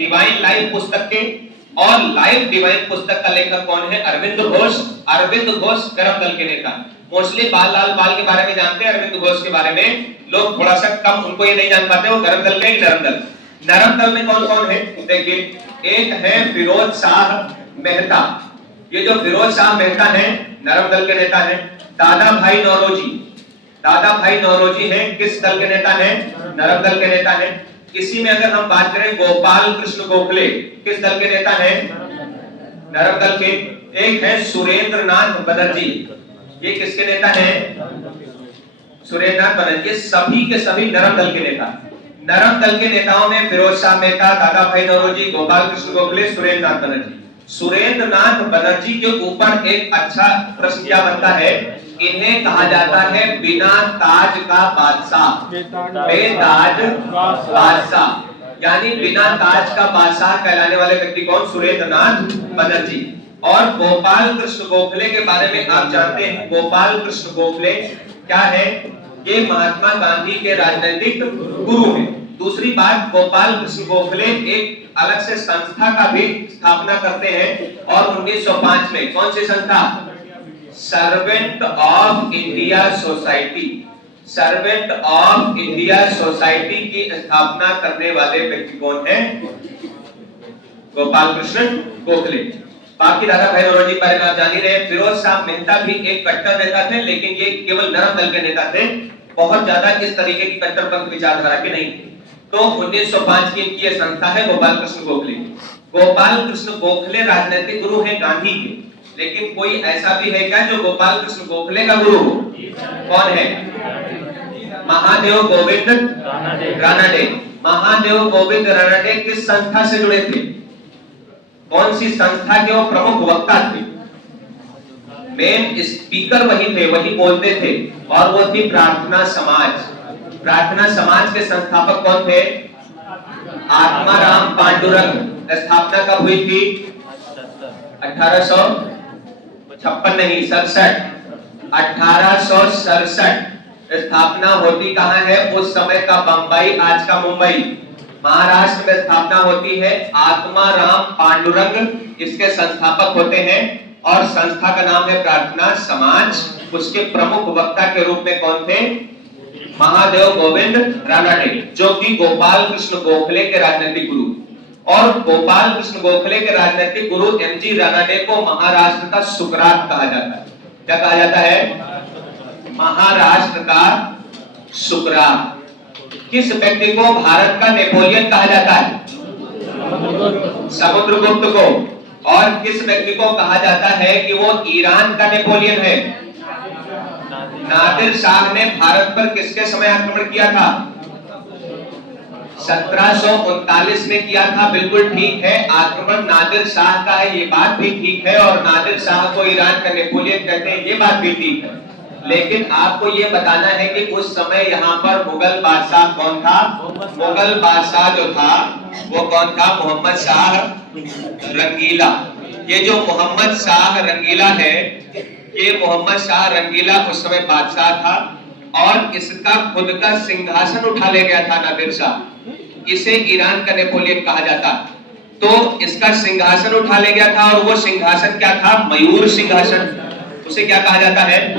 Divine life पुस्तक के, और लाइफ डिवाइन पुस्तक का लेखक कौन है? अरविंद घोष। अरविंद घोष गरम दल के नेता। मोस्टली बाल लाल के बारे में जानते हैं, अरविंद घोष के बारे में लोग थोड़ा सा कम, उनको ये नहीं जान पाते वो गरम दल के नरम दल। नरम दल में कौन कौन है देखिए, एक है फिरोज शाह मेहता। ये जो फिरोज शाह मेहता है नरम दल के नेता है। दादा भाई नौरोजी, दादा भाई नौरोजी है किस दल के नेता है? नरम दल के नेता है। इसी में अगर हम बात करें गोपाल कृष्ण गोखले किस दल के नेता है? नरम दल के। एक है सुरेंद्र नाथ बनर्जी, ये किसके नेता है? सुरेंद्र नाथ बनर्जी। सभी के सभी नरम दल के नेता। नरम दल के नेताओं में फिरोज शाह मेहता, दादा भाई नौरोजी, गोपाल कृष्ण गोखले, सुरेंद्र नाथ बनर्जी। सुरेंद्र नाथ बनर्जी के ऊपर एक अच्छा प्रश्न क्या बनता है, इन्हें कहा जाता है बिना ताज का बादशाह, बेताज बादशाह, यानी बिना ताज का बादशाह कहलाने वाले व्यक्ति कौन? सुरेंद्र नाथ बनर्जी। और गोपाल कृष्ण गोखले के बारे में आप जानते हैं, गोपाल कृष्ण गोखले क्या है? ये महात्मा गांधी के राजनीतिक गुरु हैं। दूसरी बात, गोपाल कृष्ण गोखले एक अलग से संस्था का भी स्थापना करते हैं, और 1905 में कौन सी संस्था? Servant of India society, servant of India society की स्थापना करने वाले व्यक्ति कौन है? गोपाल कृष्ण गोखले। बाकी दादा भाई नौरोजी पर आप जान ही रहे। फिरोज शाह मेहता भी एक कट्टर नेता थे, लेकिन ये केवल नरम दल के नेता थे, बहुत ज्यादा इस तरीके की कट्टरपंथ विचारधारा के नहीं थे। तो 1905 की इनकी संस्था है गोपाल कृष्ण गोखले। गोपाल कृष्ण गोखले राजनीतिक गुरु हैं गांधी के, लेकिन कोई ऐसा भी है क्या जो गोपाल कृष्ण गोखले का गुरु हो? कौन है? महादेव गोविंद रानडे। महादेव गोविंद रानडे किस संस्था से जुड़े थे? कौन सी संस्था के वो प्रमुख वक्ता थे? मेन स्पीकर वही थे, वही बोलते थे, और वो थी प्रार्थना समाज। प्रार्थना समाज के संस्थापक कौन थे? आत्माराम पांडुरंग। स्थापना कब हुई थी? 1856 नहीं 67, 1867 स्थापना होती कहां है? उस समय का बंबई, आज का मुंबई, महाराष्ट्र में स्थापना होती है। आत्माराम पांडुरंग इसके संस्थापक होते हैं, और संस्था का नाम है प्रार्थना समाज। उसके प्रमुख वक्ता के रूप में कौन थे? महादेव गोविंद रानडे, जो कि गोपाल कृष्ण गोखले के राजनीतिक गुरु। और गोपाल कृष्ण गोखले के राजनीतिक गुरु एमजी रानडे को महाराष्ट्र का सुकरात कहा जाता है। क्या कहा जाता है? महाराष्ट्र का सुकरात। किस व्यक्ति को भारत का नेपोलियन कहा जाता है? समुद्रगुप्त को। और किस व्यक्ति को कहा जाता है कि वो ईरान का नेपोलियन है? नादिर शाह ने भारत पर किसके समय आक्रमण किया था? 1739 में किया था। बिल्कुल ठीक है, आक्रमण नादिर शाह का है, ये बात भी ठीक है, और नादिर शाह को ईरान का नेपोलियन कहते हैं, ये बात भी ठीक है। लेकिन आपको ये बताना है कि उस समय यहाँ पर मुगल बादशाह कौन था? मुगल बादशाह जो था वो कौन था? मोहम्मद शाह रंगीला। ये जो मोहम्मद शाह रंगीला है, ये मोहम्मद शाह रंगीला उस समय बादशाह था, और इसका खुद का सिंहासन उठा ले गया था नादिर शाह। इसे ईरान का नेपोलियन कहा जाता। तो इसका सिंहासन उठा ले गया था, और वो सिंहासन क्या था? मयूर सिंहासन। उसे क्या कहा जाता है?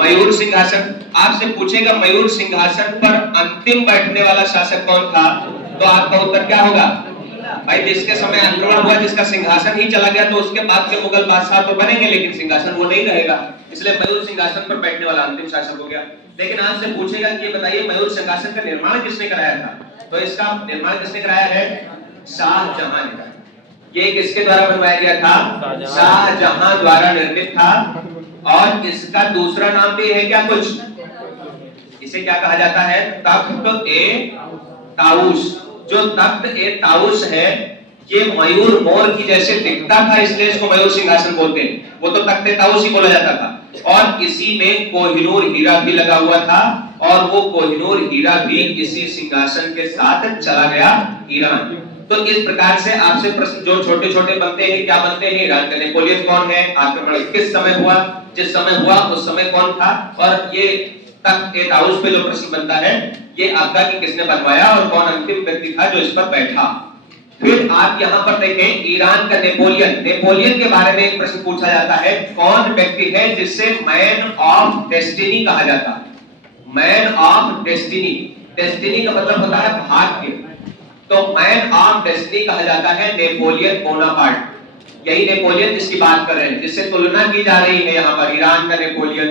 मयूर सिंहासन। आपसे पूछेगा मयूर सिंहासन पर अंतिम बैठने वाला शासक कौन था, तो आपका उत्तर क्या होगा? भाई जिसके समय आक्रमण हुआ, जिसका सिंहासन ही चला गया, तो उसके बाद के मुगल बादशाह तो बनेंगे, लेकिन सिंहासन वो नहीं रहेगा, इसलिए मयूर सिंहासन पर बैठने वाला अंतिम शासक हो गया। लेकिन आज से पूछेगा कि ये बताइए मयूर सिंहासन का निर्माण किसने कराया था, तो इसका निर्माण किसने कराया है? शाहजहां ने। ये किसके द्वारा बनवाया गया था? शाहजहां द्वारा निर्मित था। और इसका दूसरा नाम भी है क्या कुछ? इसे क्या कहा जाता है? तख्त ए ताउस। जो तख्त ए ताउस है, ये मयूर मोर की जैसे दिखता था, इसलिए इसको मयूर सिंहासन बोलते हैं। वो तो तख्त ए ताउस ही बोला जाता था। और इसी में कोहिनूर हीरा भी लगा हुआ था, और वो कोहिनूर हीरा भी इसी सिंहासन के साथ चला गया ईरान। तो इस प्रकार से आपसे प्रश्न जो छोटे छोटे बनते हैं, क्या बनते हैं? ईरान का नेपोलियन कौन है? आक्रमण किस समय हुआ? जिस समय हुआ उस समय कौन था? और ये तख्त ए ताउस पे जो प्रश्न बनता है, ये आपका कि किसने बनवाया और कौन अंतिम व्यक्ति था जो इस पर बैठा। फिर आप यहां पर देखें ईरान का नेपोलियन, नेपोलियन के बारे में एक प्रश्न पूछा जाता है, कौन व्यक्ति है जिससे मैन ऑफ डेस्टिनी कहा जाता है? मैन ऑफ डेस्टिनी, डेस्टिनी का मतलब होता है भाग्य, तो मैन ऑफ डेस्टिनी कहा जाता है नेपोलियन बोनापार्ट। यही नेपोलियन जिसकी बात कर रहे हैं, जिससे तुलना की जा रही है यहाँ पर ईरान का नेपोलियन।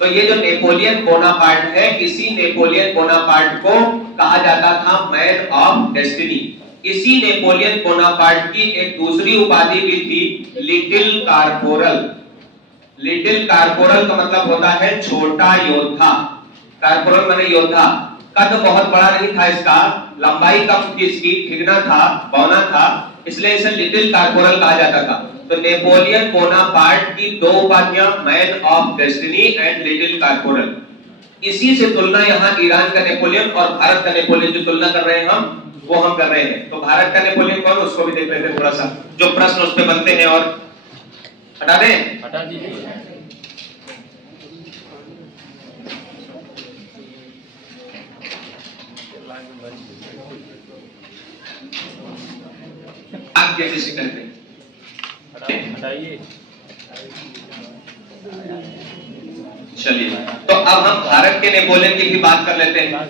तो ये जो नेपोलियन बोनापार्ट है, इसी नेपोलियन बोनापार्ट को कहा जाता था मैन ऑफ डेस्टिनी। इसी नेपोलियन बोनापार्ट की एक दूसरी उपाधि भी थी, लिटिल कारपोरल। लिटिल कारपोरल का मतलब होता है छोटा योद्धा। कारपोरल माने योद्धा। कद बहुत बड़ा नहीं था इसका, लंबाई कम थी इसकी, ठिगना था, बौना था, इसलिए इसे लिटिल कारपोरल कहा जाता था। तो नेपोलियन बोनापार्ट की दो उपाधियां, man of destiny and little corporal. इसी से तुलना यहाँ ईरान का नेपोलियन और भारत का नेपोलियन जो तुलना कर रहे हैं हम, वो हम कर रहे हैं। तो भारत का नेपोलियन कौन, उसको भी देख लेते हैं थोड़ा सा, जो प्रश्न उस पे बनते हैं। और हटा दें, हटा दीजिए। आप कैसे करते हैं, हटाइए। चलिए, तो अब हम भारत के नेपोलियन की भी बात कर लेते हैं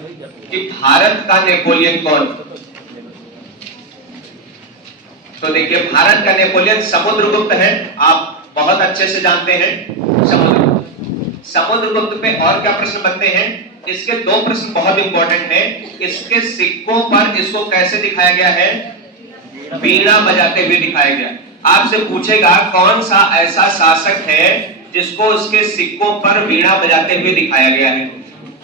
कि भारत का नेपोलियन कौन। तो देखिए, भारत का नेपोलियन समुद्रगुप्त है, आप बहुत अच्छे से जानते हैं समुद्रगुप्त। समुद्रगुप्त पे और क्या प्रश्न बनते हैं, इसके दो प्रश्न बहुत इंपॉर्टेंट हैं। इसके सिक्कों पर इसको कैसे दिखाया गया है, वीणा बजाते हुए दिखाया गया। आपसे पूछेगा कौन सा ऐसा शासक है जिसको उसके सिक्कों पर वीणा बजाते हुए दिखाया गया है।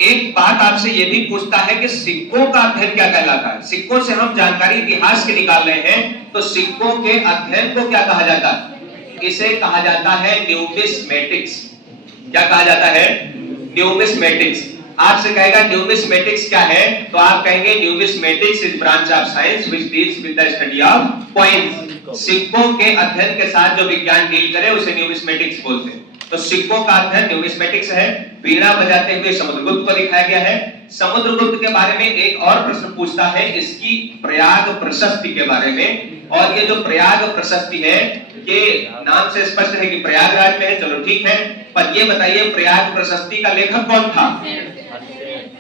एक बात आपसे यह भी पूछता है कि सिक्कों का अध्ययन क्या कहलाता है। सिक्कों से हम जानकारी इतिहास की निकाल रहे हैं, तो सिक्कों के अध्ययन को क्या कहा जाता है, इसे कहा जाता है न्यूमिस्मेटिक्स। क्या कहा जाता है, न्यूमिस्मेटिक्स। आपसे कहेगा न्यूमिस्मेटिक्स क्या है, तो आप कहेंगे numismatics is branch of science which deals with the study of coins. सिक्कों के अध्ययन के साथ जो विज्ञान डील करे उसे न्यूमिस्मेटिक्स बोलते हैं। तो सिक्कों का अध्ययन न्यूमिस्मेटिक्स है। वीणा बजाते हुए समुद्रगुप्त को दिखाया गया है। समुद्रगुप्त के बारे में एक और प्रश्न पूछता है, इसकी प्रयाग प्रशस्ति के बारे में। और ये जो प्रयाग प्रशस्ति है, ये नाम से स्पष्ट है कि प्रयागराज में है, चलो ठीक है, पर ये बताइए प्रयाग प्रशस्ति का लेखक कौन था,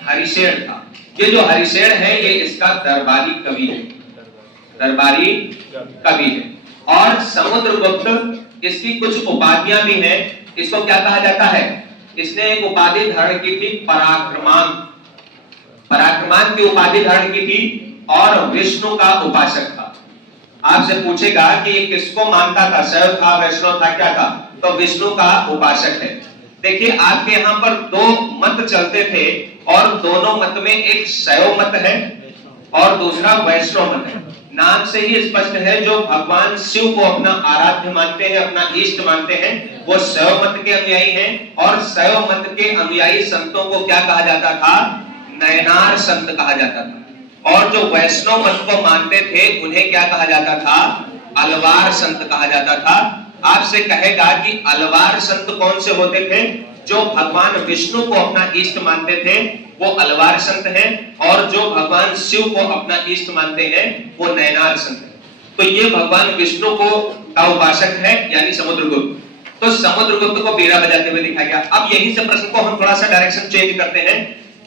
हरिशेन था। ये जो हरिशेन है, ये इसका दरबारी कवि है, दरबारी कवि है। और समुद्रगुप्त, इसकी कुछ उपाधियां भी हैं। इसको क्या कहा जाता है, इसने एक उपाधि धारण की थी, पराक्रमान। पराक्रमान की उपाधि धारण की थी और विष्णु का उपासक था। आपसे पूछेगा कि ये किसको मानता था, शैव था, वैष्णव था, क्या था, तो विष्णु का उपासक है। देखिए, आपके यहाँ पर दो मत चलते थे और दोनों मत में एक शैव मत है और दूसरा वैष्णव मत है। नाम से ही स्पष्ट है, जो भगवान शिव को अपना आराध्य मानते हैं, अपना इष्ट मानते हैं, वो शैव मत के अनुयायी हैं। और शैव मत के अनुयायी संतों को क्या कहा जाता था, नयनार संत कहा जाता था। और जो वैष्णव मत को मानते थे, उन्हें क्या कहा जाता था, अलवार संत कहा जाता था। आपसे कहेगा कि अलवार संत कौन से होते थे, जो भगवान विष्णु को अपना इष्ट मानते थे, वो अलवार संत हैं, और जो भगवान शिव को अपना इष्ट मानते हैं, वो नयनार संत हैं। तो ये भगवान विष्णु को का उपासक है, यानी समुद्रगुप्त। तो समुद्रगुप्त को वीणा बजाते हुए दिखाया गया। अब यहीं से प्रश्न को हम थोड़ा सा डायरेक्शन चेंज करते हैं।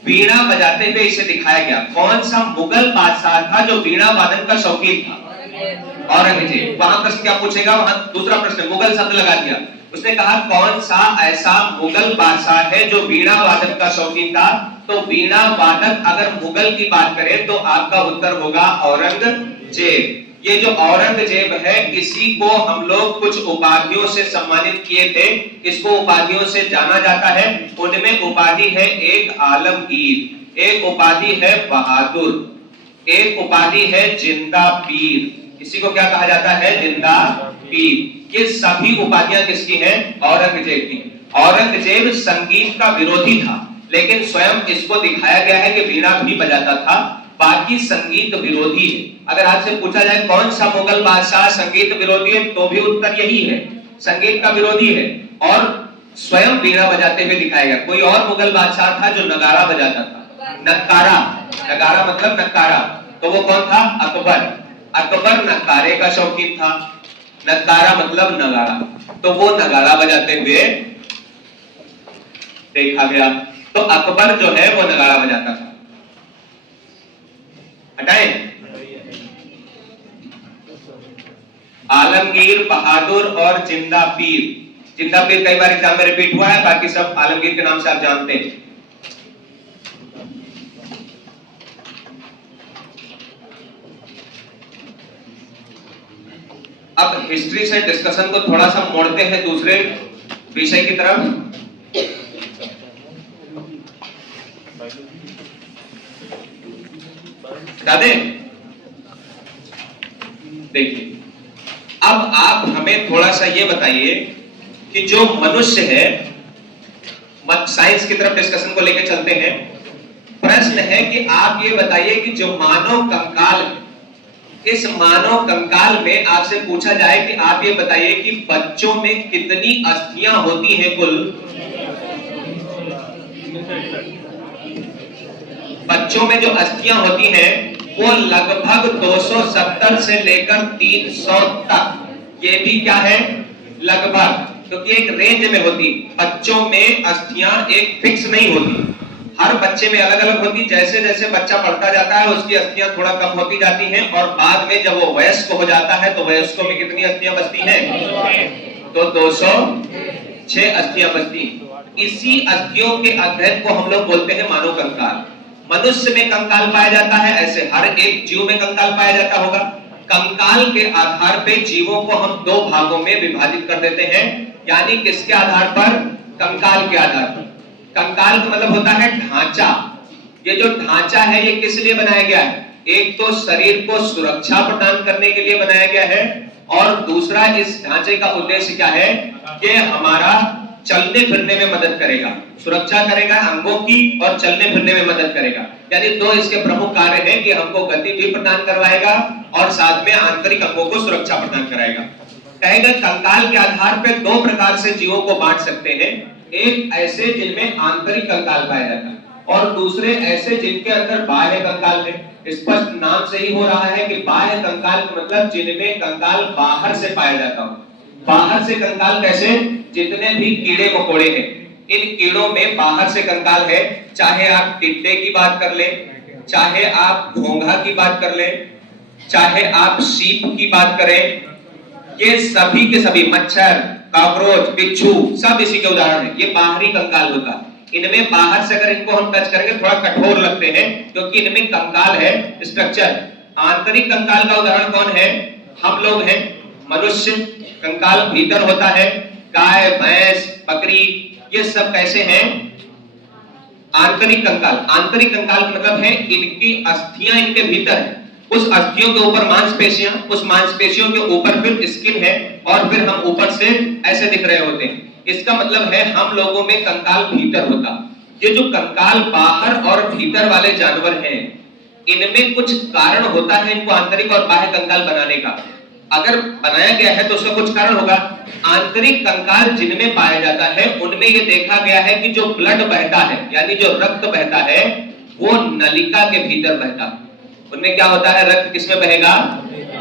वीणा बजाते हुए इसे दिखाया गया, कौन सा मुगल बादशाह था जो वीणा वादन का शौकीन था, औरंगजेब। वहां प्रश्न क्या पूछेगा, वहां दूसरा प्रश्न मुगल शब्द लगा दिया। उसने कहा कौन सा ऐसा मुगल बादशाह है जो वीणा वादन का शौकीन था। तो वीणा वादक अगर मुगल की बात करें तो आपका उत्तर होगा औरंगजेब। ये जो औरंगजेब है, इसी को हम लोग कुछ उपाधियों से सम्मानित किए थे, इसको उपाधियों से जाना जाता है। उनमें उपाधि है एक आलमगीर, एक उपाधि है बहादुर, एक उपाधि है जिंदा पीर। इसी को क्या कहा जाता है, जिंदा पीर। ये सभी उपाधियां किसकी हैं, औरंगजेब की। औरंगजेब संगीत का विरोधी था, लेकिन स्वयं इसको दिखाया गया है कि वीणा भी बजाता था, बाकी संगीत विरोधी है। अगर आपसे पूछा जाए कौन सा मुगल बादशाह संगीत विरोधी है, तो भी उत्तर यही है, संगीत का विरोधी है। और स्वयं वीणा बजाते हुए दिखाया गया। कोई और मुगल बादशाह था जो नगारा बजाता था, नक्कारा, नगारा मतलब नक्कारा, तो वो कौन था, अकबर। अकबर नगारे का शौकीन था, नगारा मतलब नगाड़ा, तो वो नगाड़ा बजाते हुए देखा गया। तो अकबर जो है वो नगाड़ा बजाता था। हटाएं। आलमगीर, बहादुर और जिंदा पीर। जिंदा पीर कई बार एग्जाम में रिपीट हुआ है, बाकी सब आलमगीर के नाम से आप जानते हैं। अब हिस्ट्री से डिस्कशन को थोड़ा सा मोड़ते हैं दूसरे विषय की तरफ। देखिए, अब आप हमें थोड़ा सा ये बताइए कि जो मनुष्य है, साइंस की तरफ डिस्कशन को लेकर चलते हैं। प्रश्न है कि आप ये बताइए कि जो मानव कंकाल है, इस मानव कंकाल में आपसे पूछा जाए कि आप ये बताइए कि बच्चों में कितनी अस्थियां होती हैं कुल? बच्चों में जो अस्थियां होती हैं वो लगभग 270 से लेकर 300 तक। ये भी क्या है? लगभग, क्योंकि एक रेंज में होती। बच्चों में अस्थियां एक फिक्स नहीं होती, हर बच्चे में अलग अलग होती। जैसे जैसे बच्चा बढ़ता जाता है उसकी अस्थियां थोड़ा कम होती जाती हैं, और बाद में जब वो वयस्क हो जाता है तो वयस्कों में कितनी अस्थियां बचती हैं? तो 206 अस्थियां बचती। इसी अस्थियों के अध्ययन को हम लोग बोलते हैं मानव कंकाल। मनुष्य में कंकाल पाया जाता है, ऐसे हर एक जीव में कंकाल पाया जाता होगा। कंकाल के आधार पे जीवों को हम दो भागों में विभाजित कर देते हैं। यानी किसके आधार पर? कंकाल के आधार पर। कंकाल का मतलब होता है ढांचा। ये जो ढांचा है ये किस लिए बनाया गया है? एक तो शरीर को सुरक्षा प्रदान करने के लिए बनाया गया है, और दूसरा इस ढांचे का उद्देश्य क्या है कि हमारा चलने फिरने में मदद करेगा, सुरक्षा करेगा अंगों की, और चलने फिरने में मदद करेगा। यानी दो इसके प्रमुख कार्य हैं कि हमको गति भी प्रदान करवाएगा और साथ में आंतरिक अंगों को सुरक्षा प्रदान कराएगा। कहेगा कंकाल के आधार पर दो प्रकार से जीवों को बांट सकते हैं। एक ऐसे जिनमें आंतरिक कंकाल पाया जाता है, और दूसरे ऐसे जिनके अंदर बाह्य कंकाल है। स्पष्ट नाम से ही हो रहा है कि बाह्य कंकाल का मतलब जिनमें कंकाल बाहर से पाया जाता हो। बाहर से कंकाल कैसे? जितने भी कीड़े मकोड़े हैं, इन कीड़ों में बाहर से कंकाल है। चाहे आप टिड्डे की बात कर ले, चाहे आप घोंघा की बात कर ले, चाहे आप सीप की बात करें, ये सभी के सभी, मच्छर, कॉकरोच, बिच्छू, सब इसी के उदाहरण है। ये बाहरी कंकाल होता है। इनमें बाहर से अगर इनको हम टच करेंगे थोड़ा कठोर लगते हैं, क्योंकि इनमें कंकाल है, स्ट्रक्चर। आंतरिक कंकाल का उदाहरण कौन है? हम लोग हैं, मनुष्य। कंकाल भीतर होता है, गाय, भैंस, बकरी, ये सब कैसे हैं? आंतरिक कंकाल। आंतरिक कंकाल का मतलब है इनकी अस्थियां इनके भीतर है। उस अस्थियों के ऊपर मांसपेशियां, उस मांसपेशियों के ऊपर फिर स्किन है, और फिर हम ऊपर से ऐसे दिख रहे होते हैं। इसका मतलब है हम लोगों में कंकाल भीतर होता। ये जो कंकाल बाहर और भीतर वाले जानवर हैं, इनमें कुछ कारण होता है इनको आंतरिक और बाह्य कंकाल बनाने का। अगर बनाया गया है तो उसका कुछ कारण होगा। आंतरिक कंकाल जिनमें पाया जाता है उनमें यह देखा गया है कि जो ब्लड बहता है, यानी जो रक्त बहता है, वो नलिका के भीतर बहता। उनमें क्या होता है? रक्त किसमें बहेगा?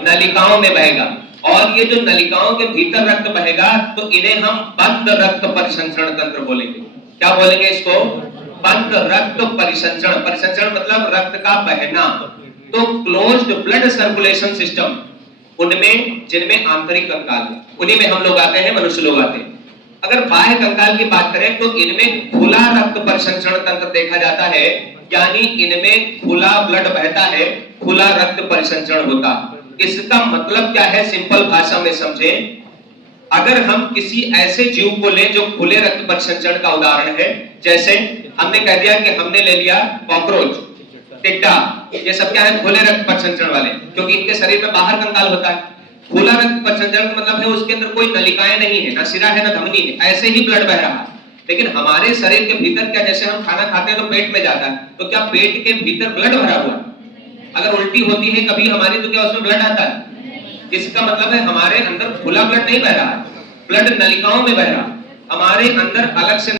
नलिकाओं में बहेगा। और ये जो नलिकाओं के भीतर रक्त बहेगा तो इन्हें हम बंद रक्त परिसंचरण तंत्र बोलेंगे। क्या बोलेंगे इसको? बंद रक्त परिसंचरण। परिसंचरण मतलब रक्त का बहना। तो क्लोज्ड ब्लड सर्कुलेशन सिस्टम उनमें जिनमें आंतरिक कंकाल है, उन्हीं में हम लोग आते हैं, मनुष्य लोग आते हैं। अगर बाह्य कंकाल की बात करें तो इनमें खुला रक्त परिसंचरण तंत्र देखा जाता है, यानी इनमें खुला ब्लड बहता है, खुला रक्त परिसंचरण होता है। इसका मतलब क्या है? सिंपल भाषा में समझें। अगर हम किसी ऐसे जीव को लें जो खुले रक्त परिसंचरण का उदाहरण है, जैसे हमने कह दिया कि हमने ले लिया कॉकरोच, टिड्डा, ये सब क्या है? खुले रक्त परिसंचरण वाले, क्योंकि इनके शरीर में बाहर कंकाल होता है। खुला रक्त परिसंचरण का मतलब है उसके अंदर कोई नलिकाएं नहीं है, ना सिरा है ना धमनी है, ऐसे ही ब्लड बह रहा है। लेकिन हमारे शरीर के भीतर क्या, जैसे हम खाना खाते हैं तो पेट में जाता है, तो क्या पेट के भीतर ब्लड भरा हुआ है? अगर उल्टी होती है कभी हमारी तो क्या उसमें ब्लड आता है? इसका मतलब है हमारे अंदर खुला ब्लड नहीं बह रहा है, ब्लड नलिकाओं में बह रहा है। हमारे अंदर अलग से